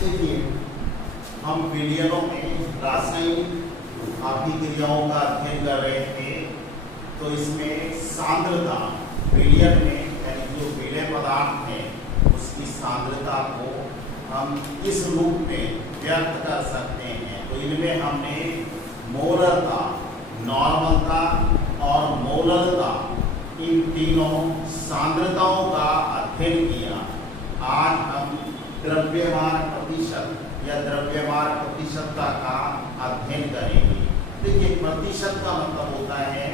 देखिए, हम विलयनों में रासायनिक अभिक्रियाओं का अध्ययन कर रहे थे। तो इसमें सांद्रता विलयन में यानी जो विलय पदार्थ है उसकी सांद्रता को हम इस रूप में व्यक्त कर सकते हैं। तो इनमें हमने मोलरता, नॉर्मलता और मोलरता, इन तीनों सांद्रताओं का अध्ययन किया। आज हम द्रव्यमान प्रतिशत या द्रव्यमान प्रतिशतता का अध्ययन करेंगे। देखिए, प्रतिशत का मतलब होता है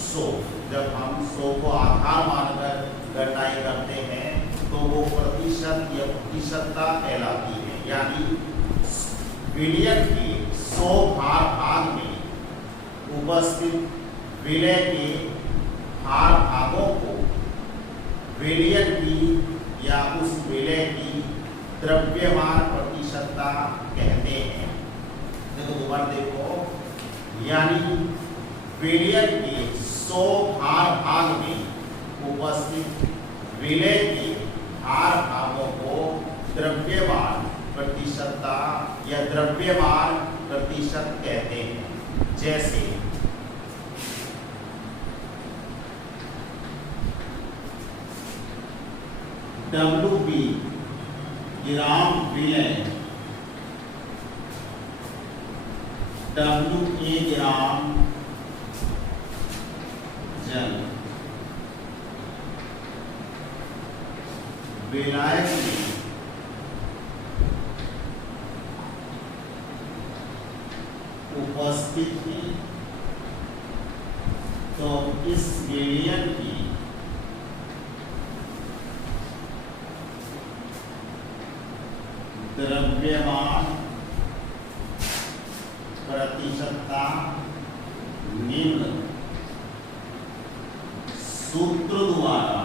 100। जब हम 100 को आधार मानकर गणनाएं करते हैं तो वो प्रतिशत या प्रतिशतता कहलाती है। यानी विलयन के 100 भाग में उपस्थित विलय के भागों को विलयन की या उस विलय की द्रव्यमान प्रतिशतता कहते हैं। देखो दोबारा देखो, यानी विलयन के 100 भाग में उपस्थित विलय के भागों को द्रव्यमान प्रतिशतता या द्रव्यमान प्रतिशत कहते हैं। जैसे WB ग्राम विलय, WA ग्राम जल, विलायक में उपस्थित है। तो इस विलयन की द्रव्यमान प्रतिशतता निम्न सूत्र द्वारा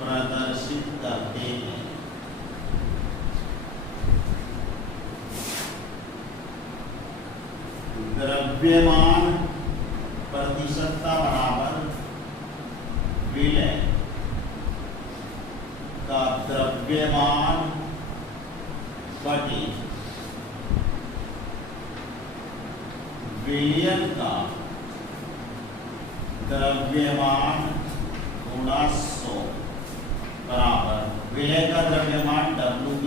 प्रदर्शित करते हैं। द्रव्यमान प्रतिशतता बराबर विलय का द्रव्यमान बटे विलयन का द्रव्यमान गुणा 100 बराबर विलय का द्रव्यमान WB।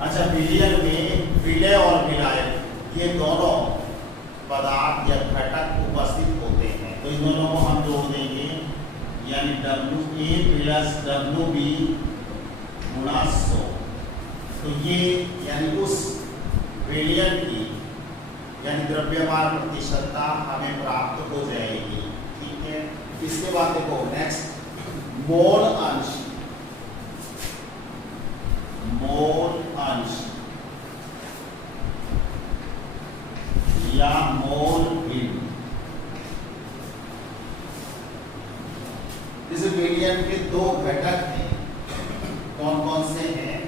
अच्छा, विलयन में विलय और विलायक ये दोनों पदार्थ या घटक उपस्थित होते हैं। तो इन दोनों को हम जोड़ देंगे, यानी WA प्लस WB गुणा 100। तो ये यानी उस विलयन की यानी द्रव्यमान प्रतिशतता हमें प्राप्त हो जाएगी। ठीक है, इसके बाद देखो नेक्स्ट मोल अंश। मोल अंश या मोल भिन्न, इस विलयन के दो घटक हैं। कौन कौन से हैं?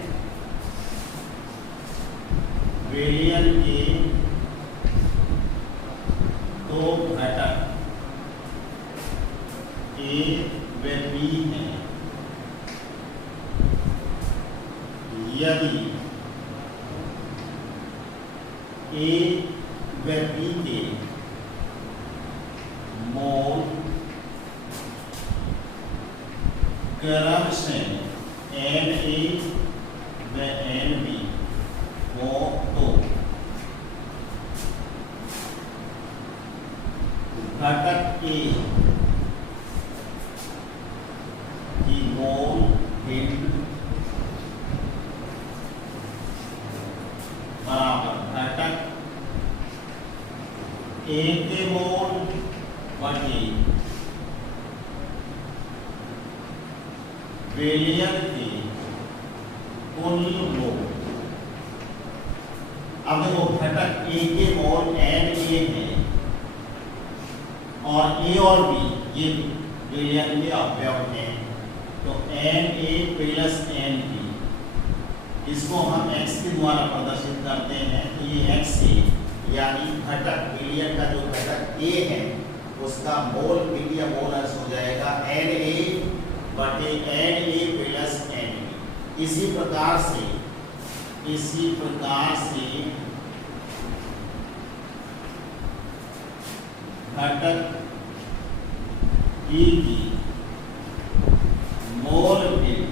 विलयन के दो घटक A व B हैं। यदि A व B के मोल क्रम से Na व Nb हो तो घटक A की मोल भिन्न बराबर घटक A के मोल बटे विलयन के कुल मोल। अब देखो, घटक A के मोल Na है और A और B ये विलयन के अवयव हैं। तो Na प्लस Nb इसको हम x के द्वारा प्रदर्शित करते हैं। तो ये x है, यानी घटक विलयन का जो घटक A है उसका मोल मीडिया मोल अंश हो जाएगा Na बटे Na प्लस Nb। इसी प्रकार से घटक E की मोल वेट,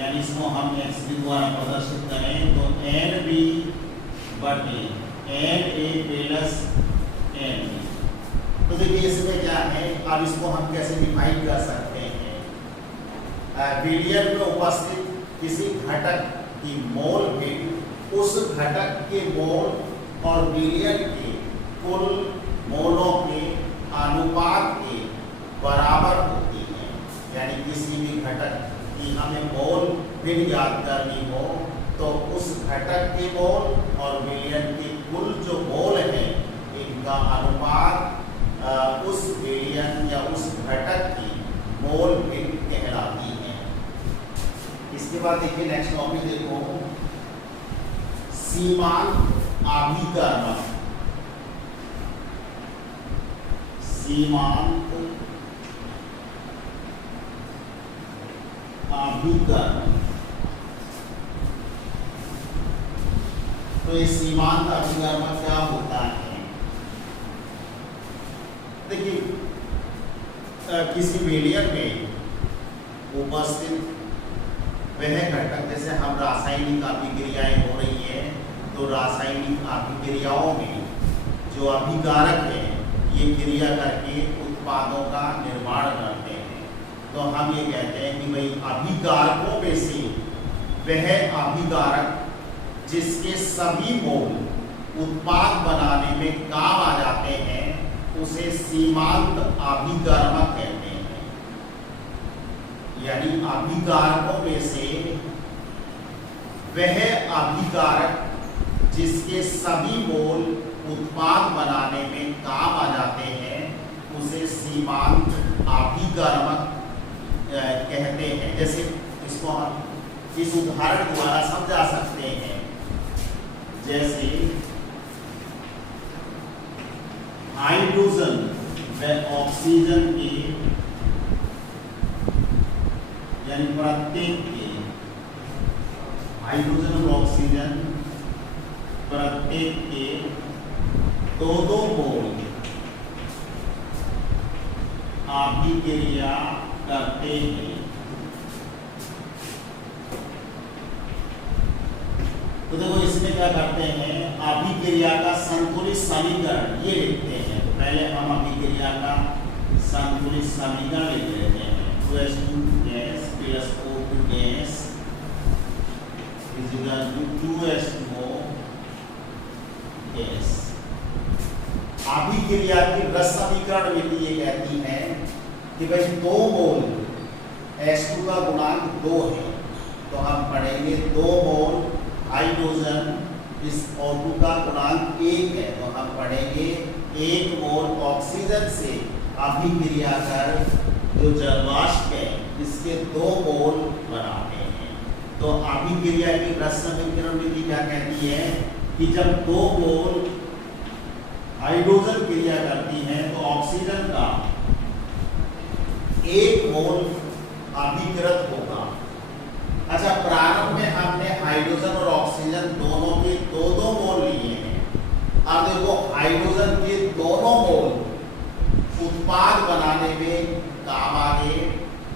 यानी इसको हम एक्स द्वारा प्रदर्शित करें तो एन बी बटे n a plus n b. तो देखिए इसमें क्या है, अब इसको हम कैसे डिफाइन कर सकते हैं। विलियन में उपस्थित किसी घटक की मोल वेट उस घटक के मोल और विलियन के कुल मोलों के अनुपात के बराबर होती है। यानी किसी भी घटक की हमें मोल वेट याद करनी हो तो उस घटक के मोल और विलियन के कुल जो मोल है इनका अनुपात उस विलियन या उस घटक की मोल वेट कहलाती है। इसके बाद देखिए नेक्स्ट टॉपिक देखो, सीमांत अभिकर्मक। सीमांत अभिकर्मक, तो ये सीमांत अभिकर्मक क्या होता है? देखिए किसी विलियन में उपस्थित वह घटक, जैसे हम रासायनिक अभिक्रियाएं हो रही है तो रासायनिक अभिक्रियाओं में जो अभिकारक है ये क्रिया करके उत्पादों का निर्माण करते हैं। तो हम ये कहते हैं कि भाई अभिकारकों में से वह अभिकारक जिसके सभी मोल उत्पाद बनाने में काम आ जाते हैं उसे सीमांत अभिकर्मक कहते हैं। यानी अभिकारकों में से वह अभिकारक जिसके सभी मोल उत्पाद बनाने में काम आ जाते हैं उसे सीमांत अभिकर्मक कहते हैं। जैसे इसको हम इस उदाहरण द्वारा समझा सकते हैं। जैसे हाइड्रोजन व ऑक्सीजन के यानी प्रत्येक के, हाइड्रोजन और ऑक्सीजन प्रत्येक के दो मोल अभिक्रिया करते हैं। तो देखो इसमें क्या करते हैं, अभिक्रिया का संतुलित समीकरण ये लिखते हैं। तो पहले हम अभिक्रिया का संतुलित समीकरण लिख लेते हैं। 2s2 gas plus O2 gas is equal to 2s2 gas. अभिक्रिया की रस समीकरण विधि ये कहती है कि भाई 2 मोल H2 का गुणांक 2 है तो हम पढ़ेंगे 2 मोल हाइड्रोजन इस O2 का गुणांक 1 है तो हम पढ़ेंगे 1 मोल ऑक्सीजन से अभिक्रिया कर जो जलवाष्प है इसके 2 मोल बनाते हैं। तो अभिक्रिया की रस समीकरण विधि क्या कहती है कि जब 2 मोल हाइड्रोजन क्रिया करती है तो ऑक्सीजन का 1 मोल अभिकृत होगा। अच्छा, प्रारंभ में हमने हाइड्रोजन और ऑक्सीजन दोनों के 2-2 मोल लिए हैं। अब देखो हाइड्रोजन के दोनों मोल उत्पाद बनाने में काम आ गए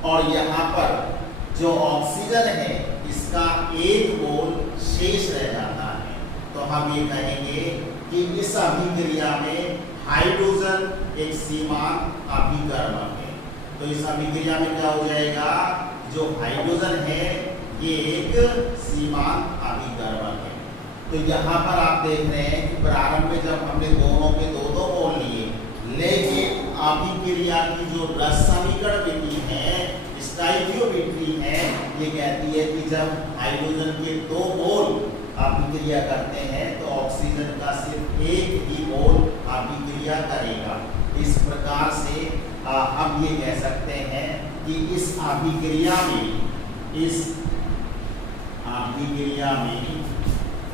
और यहाँ पर जो ऑक्सीजन है इसका 1 मोल शेष रह जाता है। तो हम ये कहेंगे कि इस अभिक्रिया में हाइड्रोजन एक सीमांत अभिकर्मक है। तो इस अभिक्रिया में क्या हो जाएगा, जो हाइड्रोजन है ये एक सीमांत अभिकर्मक है। तो यहाँ पर आप देख रहे हैं कि प्रारंभ में जब हमने दोनों के 2-2 मोल लिए, लेकिन अभिक्रिया की जो रस समीकरण विधि है, स्टोइकियोमेट्री है, ये कहती है कि जब हाइड्रोजन के 2 मोल अभिक्रिया करते हैं तो ऑक्सीजन का सिर्फ 1 ही मोल अभिक्रिया करेगा। इस प्रकार से हम ये कह सकते हैं कि इस अभिक्रिया में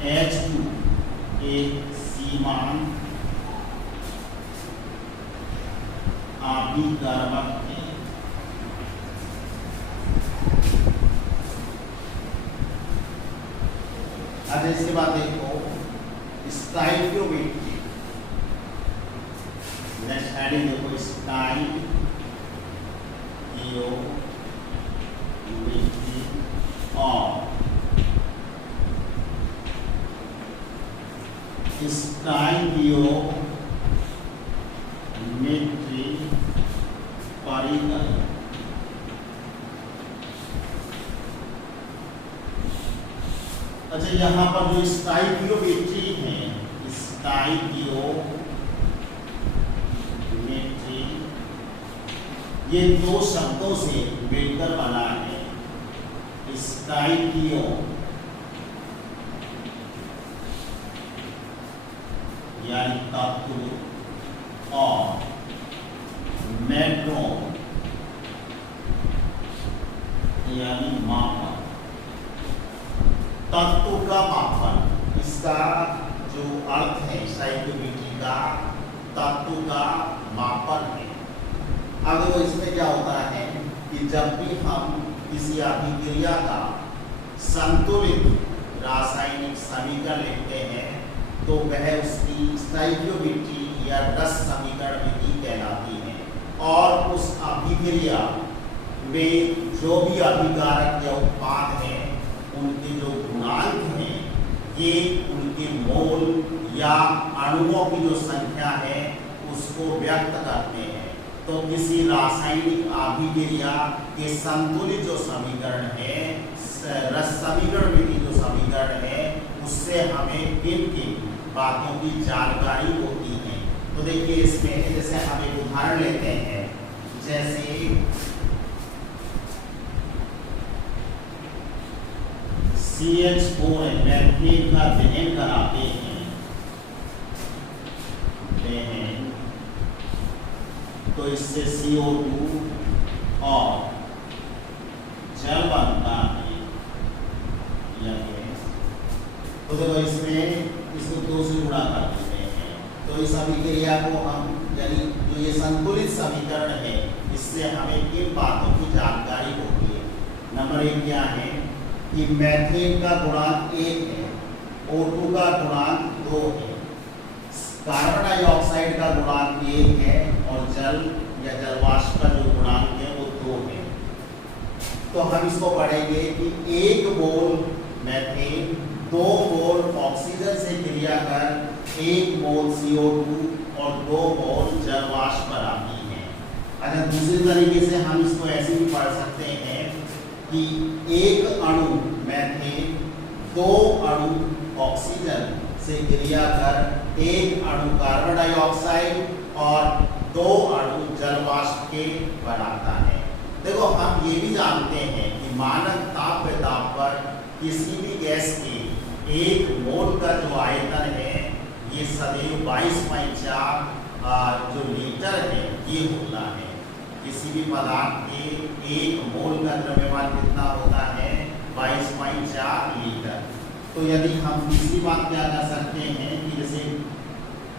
H2 एक सीमांत अभिकर्मक है। इसके बाद देखो स्टाइकियोमेट्री, नेक्स्ट हेडिंग देखो स्टाइकियोमेट्री और स्टाइकियोमेट्री परिकल। अच्छा, यहाँ पर जो स्टाइकियोमेट्री है, स्टाइकियोमेट्री ये दो शब्दों से मिलकर बना है। स्टाइकियो यानी तत्व और मेट्रोन यानी मापन। तत्व का मापन, इसका जो अर्थ है स्टाइकियोमेट्री का, तत्व का मापन है। अब देखो इसमें क्या होता है कि जब भी हम किसी अभिक्रिया का संतुलित रासायनिक समीकरण लिखते हैं तो वह उसकी स्टाइकियोमेट्री या रस समीकरण विधि कहलाती है। और उस अभिक्रिया में जो भी अभिकारक या उत्पाद हैं उनके जो गुणांक हैं ये उनके मोल या अणुओं की जो संख्या है उसको व्यक्त करते हैं। तो किसी रासायनिक अभिक्रिया के संतुलित जो समीकरण है, रस समीकरण विधि जो समीकरण है, उससे हमें किन किन बातों की जानकारी होती है। तो देखिए इसमें जैसे हम एक उदाहरण लेते हैं, जैसे CH4 मैथेन का दहन कराते हैं, तो इससे CO2 और जल बनता है या गैस। तो देखो इसमें इसको 2 से गुणा कर देते हैं। तो इस अभिक्रिया को हम यानी जो ये संतुलित समीकरण है इससे हमें किन बातों की जानकारी होती है। नंबर 1 क्या है कि मैथेन का गुणांक 1 है, O2 का गुणांक 2 है, कार्बन डाइऑक्साइड का गुणांक 1 है और जल या जलवाष्प का जो गुणांक है वो 2 है। तो हम इसको पढ़ेंगे कि 1 मोल मैथेन 2 मोल ऑक्सीजन से क्रिया कर 1 मोल CO2 और 2 मोल जलवाष्प बनाती है। अच्छा, दूसरी तरीके से हम इसको ऐसे भी पढ़ सकते हैं कि 1 अणु मैथेन 2 अणु ऑक्सीजन से क्रिया कर 1 अणु कार्बन डाइऑक्साइड और 2 अणु जलवाष्प के बनाता है। देखो हम ये भी जानते हैं कि मानक ताप पर किसी भी गैस के 1 मोल का जो आयतन है ये सदैव 22.4 जो लीटर है ये होता है। किसी भी पदार्थ के 1 मोल का द्रव्यमान कितना होता है? 22.4 लीटर। तो यदि हम दूसरी बात क्या कर सकते हैं कि जैसे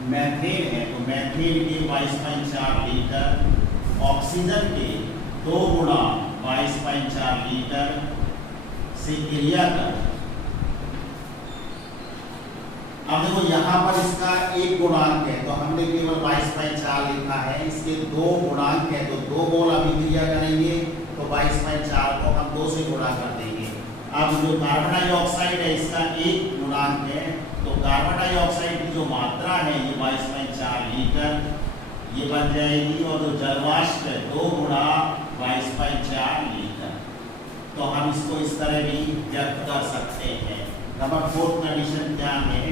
मैथेन है तो मैथेन के 22.4 लीटर, ऑक्सीजन के 2 गुणा 22.4 लीटर से क्रिया कर। अब देखो यहाँ पर इसका 1 गुणांक है तो हमने केवल 22.4 लिखा है, इसके 2 गुणांक है तो 2 मोल अभिक्रिया करेंगे तो 22.4 को हम 2 से गुणा कर देंगे। अब जो कार्बन डाइऑक्साइड है इसका 1 गुणांक है तो कार्बन डाइऑक्साइड की जो मात्रा है ये 22.4 लीटर ये बन जाएगी और जो जलवाष्प है 2 गुणा 22.4 लीटर। तो हम इसको इस तरह भी व्यक्त कर सकते हैं। नंबर 4 कंडीशन क्या है?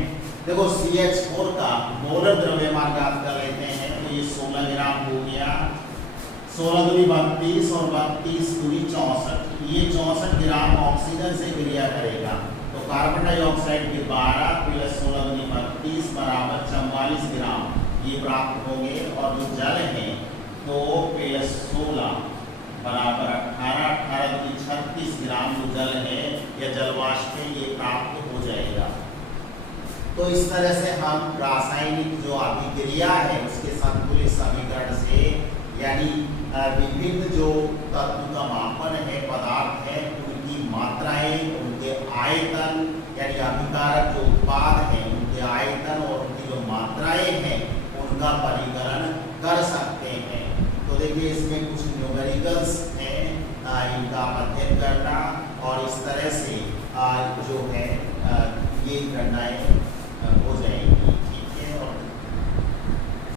देखो CH4 का मोलर द्रव्यमान ज्ञात कर लेते हैं तो ये 16 ग्राम हो गया। 16 दूनी 32 और 32 दूनी 64, ये 64 ग्राम ऑक्सीजन से क्रिया करेगा तो कार्बन डाइऑक्साइड के 12 प्लस 16 दूनी 32 बराबर 44 ग्राम ये प्राप्त होंगे और जो जल है 2 प्लस 16 बराबर 18 दूनी 36 ग्राम जो जल है या जलवाष्प है ये प्राप्त हो जाएगा। तो इस तरह से हम रासायनिक जो अभिक्रिया है उसके संतुलित समीकरण से यानी विभिन्न जो तत्व का मापन है, पदार्थ है, उनकी मात्राएं, उनके आयतन यानी अभिकारक जो उत्पाद हैं उनके आयतन और उनकी जो मात्राएं हैं उनका परिकरण कर सकते हैं। तो देखिए इसमें कुछ न्यूमेरिकल्स हैं, इनका अध्ययन करना और इस तरह से जो है ये गणनाएं हो जाएंगी।